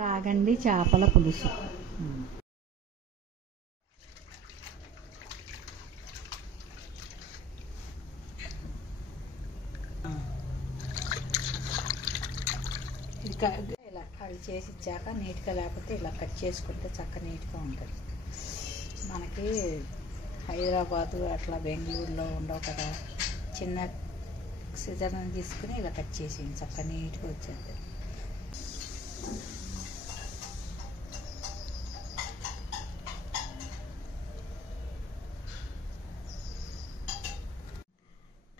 రాగండి చేపల పులుసు. ఇలా అవి చేసి ఇచ్చాక నీట్గా, లేకపోతే ఇలా కట్ చేసుకుంటే చక్కగా నీట్గా ఉంటుంది. మనకి హైదరాబాదు అట్లా బెంగళూరులో ఉండవు కదా, చిన్న సిజర్ని తీసుకుని ఇలా కట్ చేసి చక్కగా నీట్గా వచ్చేది.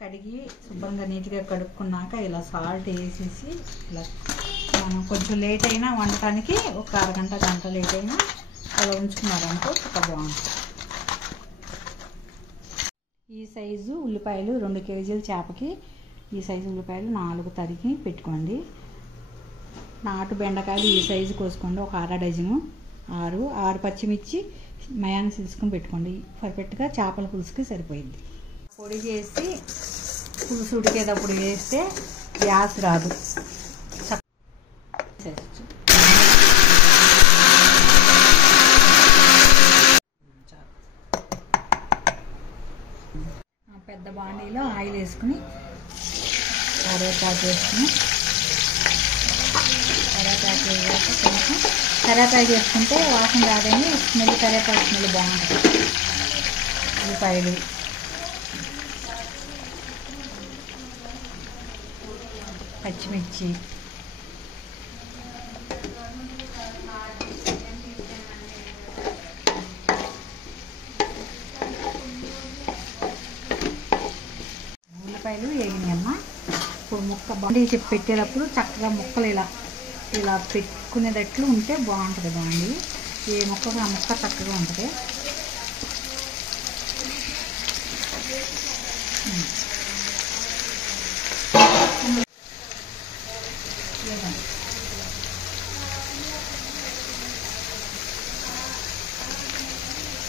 కడిగి శుభ్రంగా నీట్గా కడుక్కున్నాక ఇలా సాల్ట్ వేసేసి ఇలా మనం కొంచెం లేట్ అయినా వండటానికి ఒక అరగంట గంట లేట్ అయినా అలా ఉంచుకున్నారనుకో చక్కగా బాగుంటుంది. ఈ సైజు ఉల్లిపాయలు 2 కేజీల చేపకి ఈ సైజు ఉల్లిపాయలు 4 తరిగి పెట్టుకోండి. నాటు బెండకాయలు ఈ సైజు కోసుకోండి, ఒక అర డజను. 6 పచ్చిమిర్చి మయాన్ని తీసుకుని పెట్టుకోండి. పర్ఫెక్ట్గా చేపల పులుసుకి సరిపోయింది. పొడి చేసి పులుసు ఉడికేటప్పుడు వేస్తే గ్యాస్ రాదు. పెద్ద బాండీలో ఆయిల్ వేసుకుని కరివేపాకు వేసుకుని కరివేపాకు వేసుకుంటే వాసన రాదని స్మెల్, కరివేపాకు స్మెల్ బాగుంటుంది. ఉల్లిపాయలు, పచ్చిమిర్చి, ఉల్లిపాయలు వేగినాయమ్మా. ఇప్పుడు ముక్క బాండీ పెట్టేటప్పుడు చక్కగా ముక్కలు ఇలా పెట్టుకునేటట్లు ఉంటే బాగుంటుంది. బాండీ ఏ ముక్కగా ఆ ముక్క చక్కగా ఉంటుంది.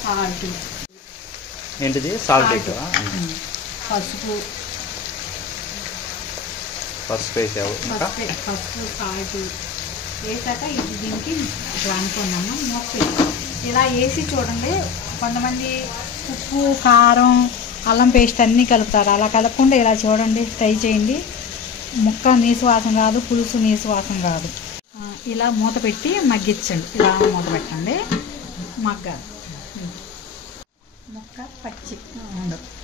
సాల్ట్, ఏంటిది సాల్ట్, పసుపు వేసావు, పసుపు సాల్ట్ వేసాక ఇది దీనికి అనుకున్నాము. మొక్క ఇలా వేసి చూడండి. కొంతమంది ఉప్పు, కారం, అల్లం పేస్ట్ అన్నీ కలుపుతారు. అలా కలపకుండా ఇలా చూడండి, ట్రై చేయండి. ముక్క నీసు వాసన రాదు, పులుసు నీసు వాసన రాదు. ఇలా మూత పెట్టి మగ్గించండి. ఇలా మూత పెట్టండి, మగ్గాలి. ముక్క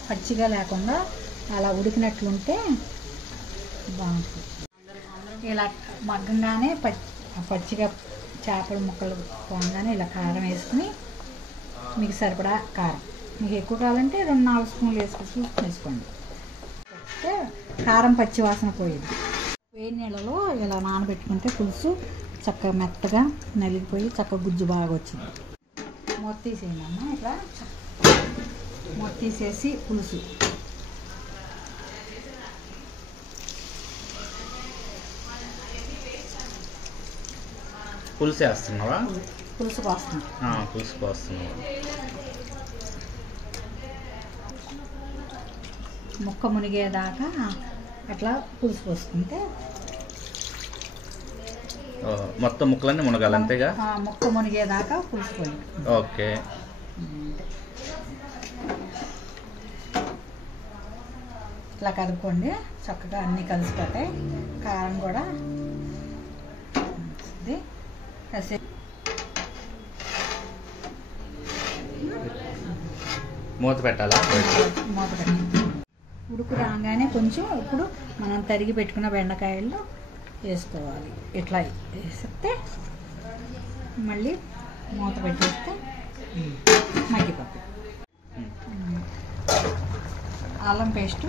పచ్చిగా లేకుండా అలా ఉడికినట్లుంటే బాగుంటుంది. ఇలా మగ్గంగానే పచ్చిగా చేపల ముక్కలు పోగానే ఇలా కారం వేసుకుని, మీకు సరిపడా కారం, మీకు ఎక్కువ కావాలంటే 2-4 స్పూన్లు వేసుకోండి. కారం పచ్చి వాసన పోయేది. వేడి నీళ్ళలో ఇలా నానబెట్టుకుంటే పులుసు చక్కగా మెత్తగా నలిగిపోయి చక్కగా గుజ్జు బాగా వచ్చింది. మూత తీసేయండి అమ్మ. ఇట్లా మూత తీసేసి పులుసు వేస్తున్నావా? పులుసు పోస్తున్నావా? ముక్క మునిగేదాకా అట్లా పులుసు పోసుకుంటే మొత్తం ముక్కలన్నీ మునగాలి అంతేగా? ముక్క మునిగేదాకా పులుసు పోయి. ఓకే. ఇట్లా కలుపుకోండి, చక్కగా అన్నీ కలిసిపోతాయి. కారం కూడా మూత పెట్టాలా? మూత పెట్టి ఉడుకు రాగానే కొంచెం ఇప్పుడు మనం తరిగి పెట్టుకున్న బెండకాయలు వేసుకోవాలి. ఇట్లా వేస్తే మళ్ళీ మూత పెట్టేస్తే మగ్గిపోతుంది. అల్లం పేస్ట్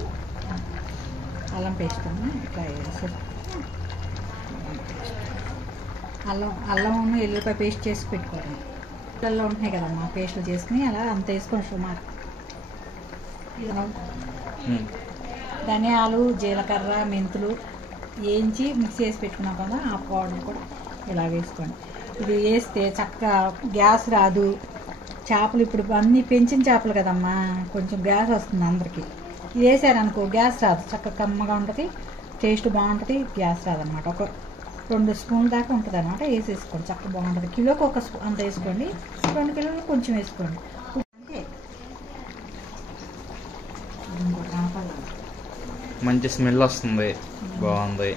ఇట్లా వేసేస్తే అల్లం ఎల్లిపాయ పేస్ట్ చేసి పెట్టుకోవడం. పిల్లల్లో ఉంటున్నాయి కదమ్మా, పేస్ట్లు చేసుకుని అలా అంత వేసుకొని సుమారు. ధనియాలు, జీలకర్ర, మెంతులు వేయించి మిక్స్ చేసి పెట్టుకున్నాం కదా, ఆ పౌడర్ కూడా ఇలా వేసుకోండి. ఇది వేస్తే చక్కగా గ్యాస్ రాదు. చేపలు ఇప్పుడు అన్నీ పెంచిన చేపలు కదమ్మా, కొంచెం గ్యాస్ వస్తుంది అందరికీ. ఇది వేసారనుకో గ్యాస్ రాదు, చక్కగా కమ్మగా ఉంటుంది, టేస్ట్ బాగుంటుంది, గ్యాస్ రాదనమాట. 2 స్పూన్ల దాకా ఉంటుంది అనమాట. వేసేసుకోండి, చక్కగా బాగుంటుంది. కిలోకి 1 స్పూన్ అంత వేసుకోండి, 2 కిలోలు కొంచెం వేసుకోండి. అంటే మంచి స్మెల్ వస్తుంది, బాగుంది.